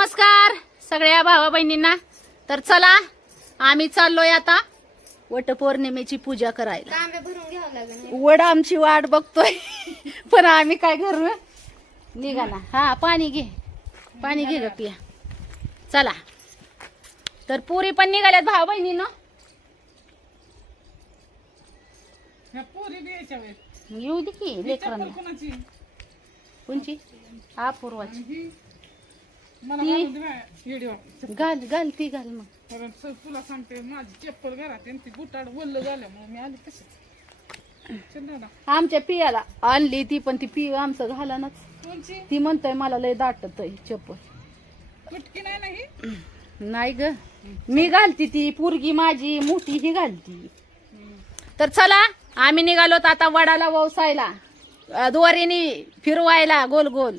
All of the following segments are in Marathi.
नमस्कार सगळ्या भावा बहिणींना. तर चला आम्ही चाललोय आता वटपौर्णिमेची पूजा करायला. तांबे भरून घ्यावं लागेल वड आमची वाट बघतोय पण आम्ही काय करू? निघा ना. हा पाणी घे. पाणी घे ग पिया. चला. तर पुरी पण निघाल्यात भावा बहिणीनं. येऊ दे की लेकरांना. कोणाची? हा पूर्वाची ती- घाल घाल ती घाल मग. कारण सर तुला सांगते माझी चप्पल घरात आहे आणि ती बुटाड वल्ल झाल्यामुळे मी आली तशीच. चल दादा आमच्या पियाला आणली ती पण ती पिय आमचं घालानच. कोणची? ती म्हणतोय मला लय दाटत चप्पल. तुटकी नाही नाही नाही ग. मी घालती ती पोरगी माझी मोठी ही घालती. तर चला आम्ही निघालोत आता वडाला ववसायला. अ, दोरीने फिरवायला गोल गोल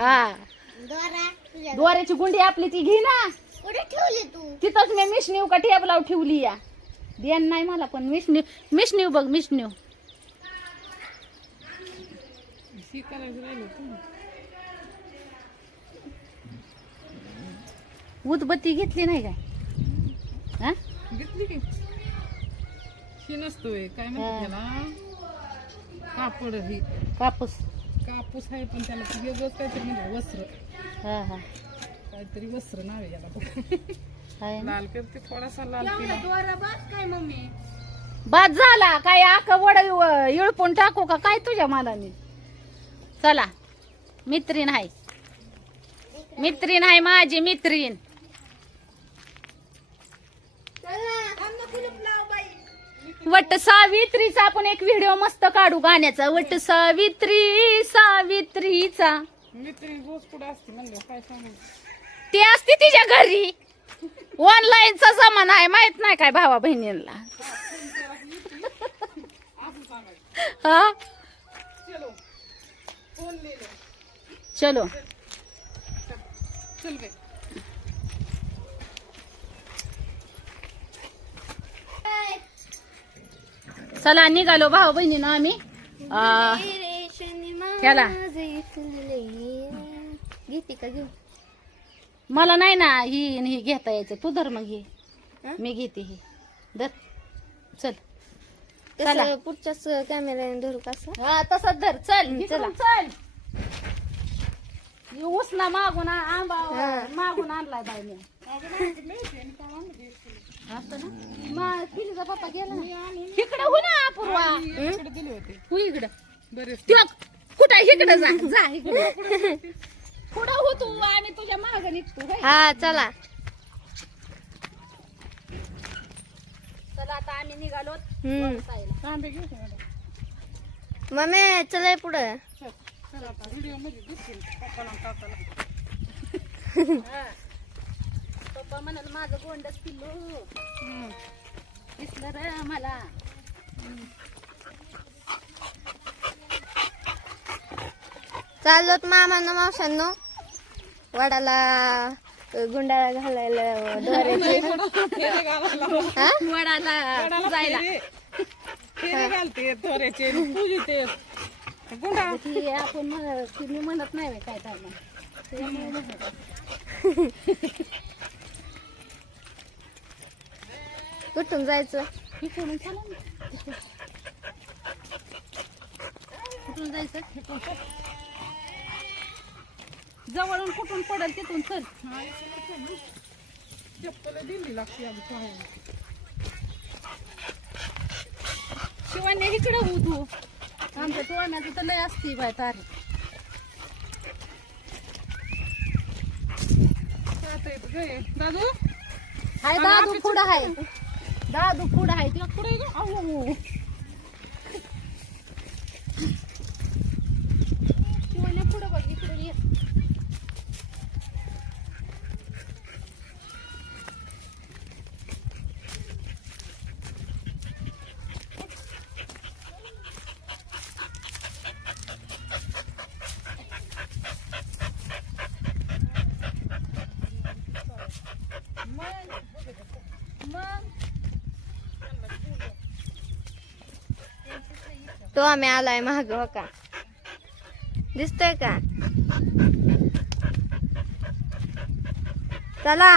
हा. दोरा. दोऱ्याची गुंडी आपली ती घे ना. कुठे ठेवली तू? तिथंच मी मिशनीव का टेबलाव ठेवली या. देण नाही मला पण. मिशनीव मिशनीव बघ मिशनीव. उदबत्ती घेतली नाही काय? हा? घेतली की? ही नसतोय. काय म्हणते त्याला? कापड ही. कापूस. कापूस आहे पण त्याला ते वेगळंच काहीतरी म्हणजे वस्त्र. हा हा. काहीतरी वस्त्र नाव आहे याला हाय. ना. लाल करते थोडासा लाल केला काय मम्मी? बाद झाला. काय आक वड इळपून टाकू का? काय तुझ्या मनाने चला. मित्रीण आहे मित्रीण आहे माझी मित्रीण. वट सावित्रीचा आपण एक व्हिडिओ मस्त काढू गाण्याचा. वट सावित्री सावित्रीचा. ती असते तिच्या घरी. ऑनलाईनचा जमाना आहे माहीत नाही काय भावा बहिणींना हा? चलो. चलो. चल निघालो भाऊ बहिणीनं आम्ही आ, ह्याला. घेते का घेऊ मला नाही ना ही ही घेता यायचं तू धर मग ही? मी घेते ही धर चल चला. पुढच्याच कॅमेरा धरू कसं हा तसंच धर चल चला. चल उसना मागून आंबा. मागून आणलाय असं ना मग पिलीचा पप्पा गेला ना इकडे हो ना पूर्वा इकडे दिले होते हो इकडं. बरेच कुठं इकडे जा जा इकडे. पुढं हो तू? आणि तुझ्या माग निघतो होय. हा चला. चला आता आम्ही निघालो. हम्म. तांबे घेऊ का मॅडम? मम्मी चला पुढं. चल चल आता व्हिडिओमध्ये दिसतील पप्पाला आणि काकाला. हा. पप्पा म्हणाल माझं गोंडच पिल्लू. दिसलं रे मला. चाललोत मामांना मावशांनो वडाला गुंडाला घालायला दोऱ्याची. फेरे घालायला हा? वडाला वडाला जायला. फेरे. फेरे घालते दोऱ्याचे पूजिते गुंडा ती आपण म्हण- ती मी म्हणत नाही बाई काय काय कुठून जायचं इकडून चला ना इकडून. कुठून जायचं इकडून चल. जवळून कुठून पडेल तिथून चल चप्पल दिली लागते शिवाय इकडे हो तू आमच्या टोळण्याचं तर लय असती बाय तारीख आता येतं गं. दादू हाय दादू पुढं आहे दादू पुढं आहे तुला पुढे अहो शिवाने पुढं बघ इकडे ये मग तो आम्ही आलाय महाग हो का? दिसतोय का? चला.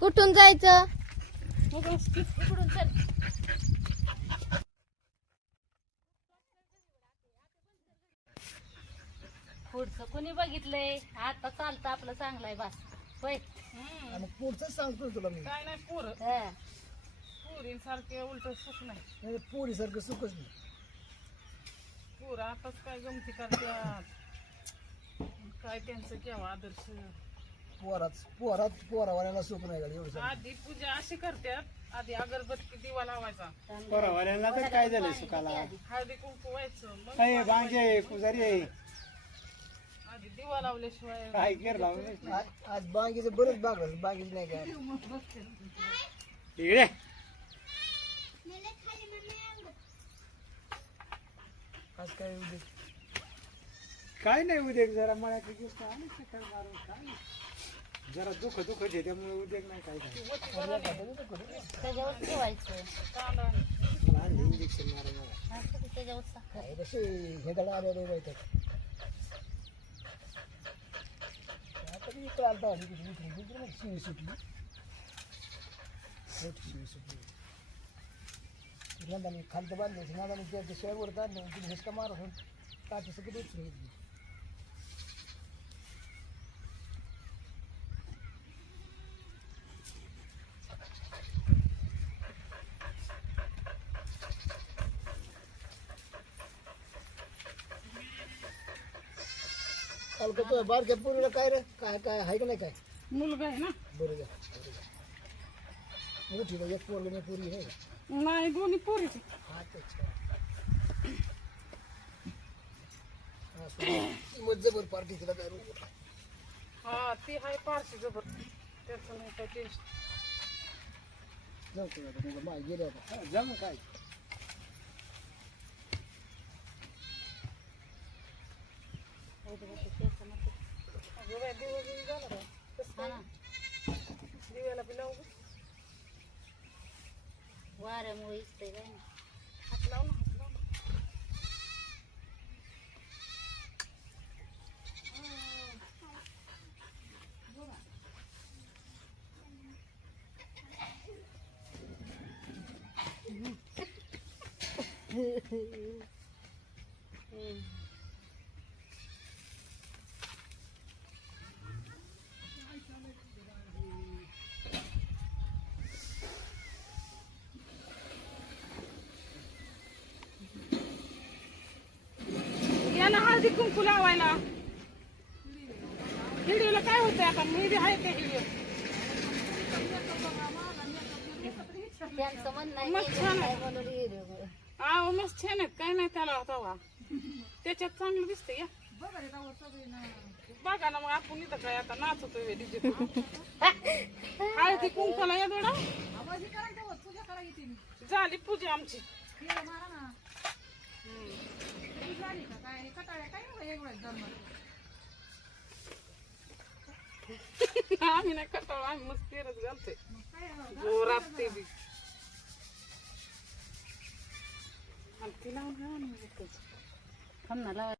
कुठून जायचं इकडून चल पुढचं कोणी बघितलंय? आता चालतं आपलं चांगलंय बस. होय. आणि पुढचं सांगतो तुला मी. काय नाही पोरं. हा. पोरींसारखे उलट सुख नाही. नाही पोरीसारखं सुखच नाही. पोरं आताच काय गमती करतात. काय त्यांचं केव्हा आदर्श? पोरात पोरात पोरावाल्याला सुख नाही गाडी एवढं सांग. आधी पूजा अशी करतात. आधी अगरबत्ती दिवा लावायचा. पोरावाल्यांना तर काय झालंय सुखाला? हळदी कुंकू व्हायचं. मग काय बांगे पुजारी आहे. दिवा लावल्याशिवाय काय केर लावले आज आज बागेचं बरंच बाग बागेच नाही काय इकडे आज काय उद्या काय नाही उद्या जरा मला चक्कर मारून काय जरा दुःख दुःख आहे त्यामुळे उद्या नाही काय झालं. त्याच्यावर ठेवायचं कांदा मला इंजेक्शन मारून मला. त्याच्यावर साखर. काय कसे हे गडा आलेले माहितात आता इकडे आलता आली कुठे इकडे इकडे मग शिवी सुटली मोठी शिवी सुटली नंदाने खालतं बांधायचं नंदाने त्या शेवट आणलं तिने हिसका मार होऊन काठी सगळी उचलून घेतली काल का तुझ्या बारक्या पोरीला काय रे? काय काय आहे का नाही काय? मुलगा आहे ना. बरं जा मोठीला एक पोरग नाही पोरी आहे. नाही दोन्ही पोरीच हा तेच मग जबर पार्टी तिला काय रोग हा ती आहे पारशी जबर त्याचं नाही काय टेन्शन जाऊ दे आता तुझं माय गेले आता. हा, काय? अगं बाई, दिवा बिवा झाला का? कसं हा काय? ना. दिव्याला बी लावू गं. वाऱ्यामुळे इस्तंय काय ना हात लाव ना हात लाव ना. या ना कुंकू लावायला? हिडीला काय होतंय आता? मेहंदी आहे म्हणणं आहे मस्त छान आहे. मस्त छान आहेत काय नाही त्याला तवा. त्याच्यात चांगलं दिसतंय या. बघा ना मग आपण इथं काय आता नाचतोय हळदी कुंकूला या दोडा झाली पूजा आमची. आम्ही नाही कटाळ आम्ही मस्त तेरच घालतोय. जोरात ते बी. आणि ती लावून घ्या ना थांब ना, लावा.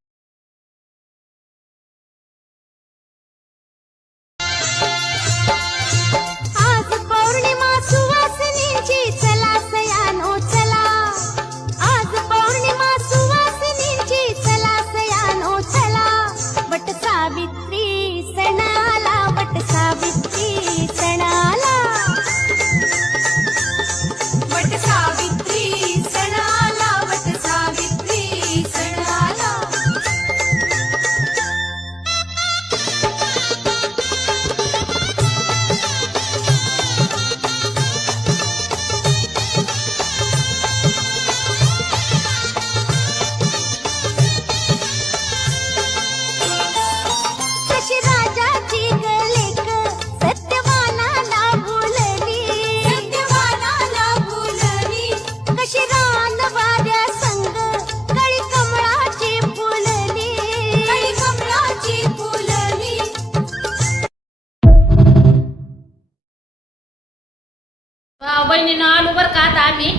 आलो आता आम्ही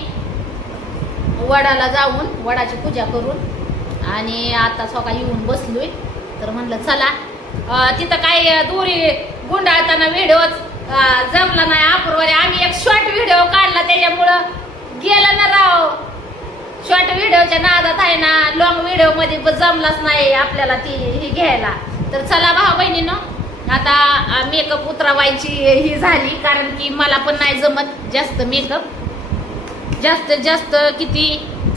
वडाला जाऊन वडाची पूजा करून आणि आता सकाळी येऊन बसलोय. तर म्हणलं चला तिथं काय दोरी गुंडाळताना व्हिडिओच जमला नाही. अपूर्वाने आम्ही एक शॉर्ट व्हिडिओ काढला त्याच्यामुळं गेलं ना राव. शॉर्ट व्हिडिओच्या नादात आहे ना लॉंग व्हिडिओमध्ये जमलाच नाही आपल्याला ती ही घ्यायला. तर चला भाऊ बहिणीनं आता मेकअप उतरवायची ही झाली कारण की मला पण नाही जमत जास्त मेकअप जास्तीत जास्त किती?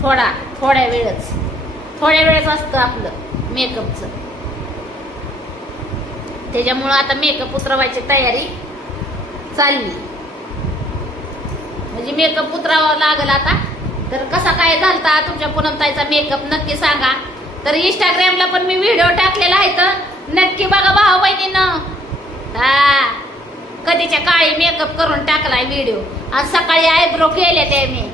थोडा थोड्या वेळच. थोड्या वेळच असतं आपलं मेकअपचं त्याच्यामुळं आता मेकअप उतरवायची तयारी चालली. म्हणजे मेकअप उतरावा लागल आता. तर कसा काय झालता तुमच्या पुनमताईचा मेकअप नक्की सांगा. तर इंस्टाग्रामला पण मी व्हिडिओ टाकलेला आहे तर नक्की बघा भाऊ बहिणीनं. हा कधीच्या काळी मेकअप करून टाकलाय व्हिडिओ आज सकाळी आयब्रो केले ते मी.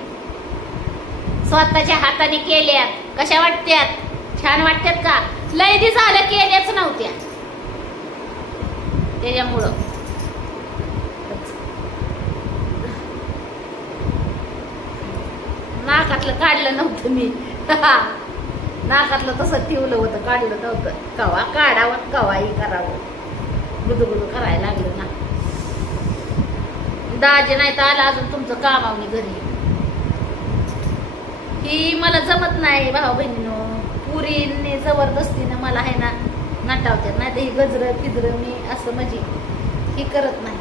स्वतःच्या हाताने केल्यात. कशा वाटत्यात? छान वाटतात का? लय दिस झालं केल्याच नव्हत्या. त्याच्यामुळं. नाकातलं काढलं नव्हतं मी. नाकातलं तसं ठेवलं होतं काढलं नव्हतं. कवा काढावं कवाही करावं. गुदगुदू करायला लागलं ना. दाजे नाही तर आला अजून तुमचं कामावणी घरी. ही मला जमत नाही भाऊ बहिणीनो. पुरीने जबरदस्तीनं मला आहे ना नटावतात नाही तर ही गजर फिजर मी असं म्हणजे ही करत नाही.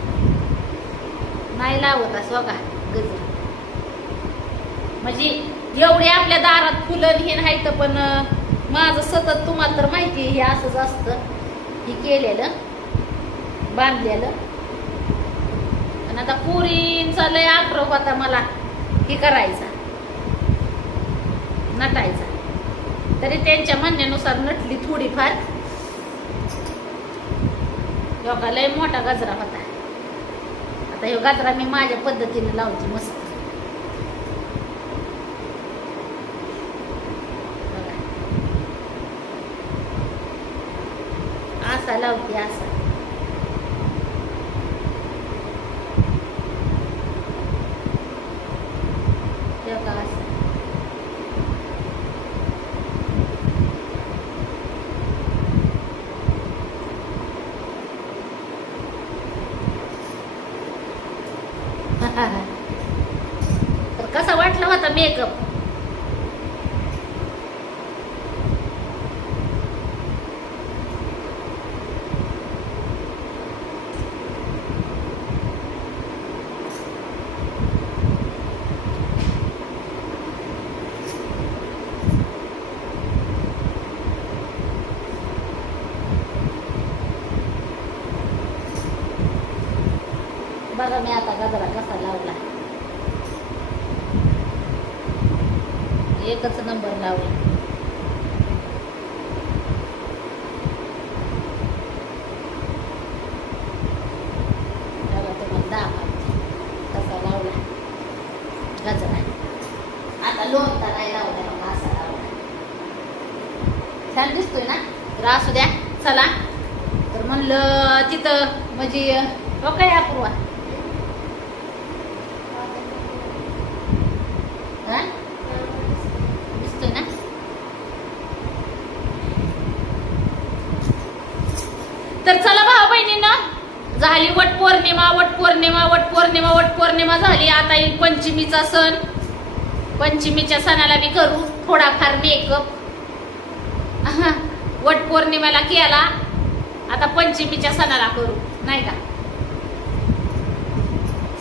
नाही लावत असं बघा गजर. म्हणजे एवढे आपल्या दारात फुलं हे नाही तर पण माझं सतत तुम्हाला तर माहिती आहे हे असंच असतं. हे केलेलं बांधलेलं. पण आता पुरींचा लय आग्रह होता मला हे करायचा. नटायचा. तरी त्यांच्या म्हणण्यानुसार नटली थोडीफार. योगा लय मोठा गजरा होता. आता ह्यो गजरा मी माझ्या पद्धतीने लावते मस्त. असा लावते असा ह्यो का असा तर कसा वाटला होता मेकअप बघा मी आता गजरा कसा लावला एकच नंबर लावला. बघा तुम्हाला कसा लावला. गजरा. आता लोणता नाही लावला बघा, असा लावला. छान दिसतोय ना? तर असू द्या चला. तर म्हणलं तिथं म्हणजे हो काय अपूर्वा हा? दिसतोय ना तर चला भाऊ बहिणीनं झाली वट पौर्णिमा वट पौर्णिमा वट पौर्णिमा वट पौर्णिमा झाली. आता येईल पंचमीचा सण. पंचमीच्या सणाला मी करू थोडाफार मेकअप वट पौर्णिमेला केला. आता पंचमीच्या सणाला करू नाही का?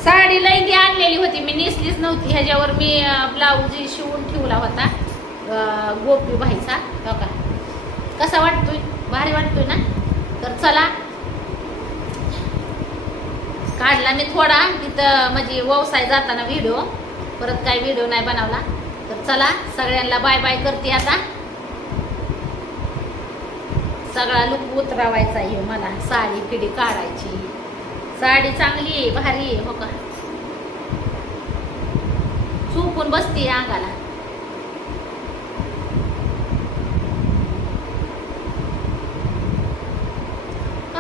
साडी लैंगी आणलेली होती. मी नेसलीच नव्हती. ह्याच्यावर मी ब्लाऊज शिवून ठेवला होता गोपी भाईचा हो का? कसा वाटतोय? भारी वाटतोय ना? तर चला काढला मी थोडा. तिथं म्हणजे व्यवसाय जाताना व्हिडिओ परत काही व्हिडिओ नाही बनवला. तर चला सगळ्यांना बाय बाय करते आता. सगळा लुक उतरावायचा आहे मला. साडी फिडी काढायची. साडी चांगली आहे भारी आहे हो का? चुकून बसते अंगाला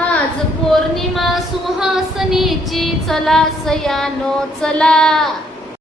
आज पौर्णिमा सुहासनीची चला सयानो चला.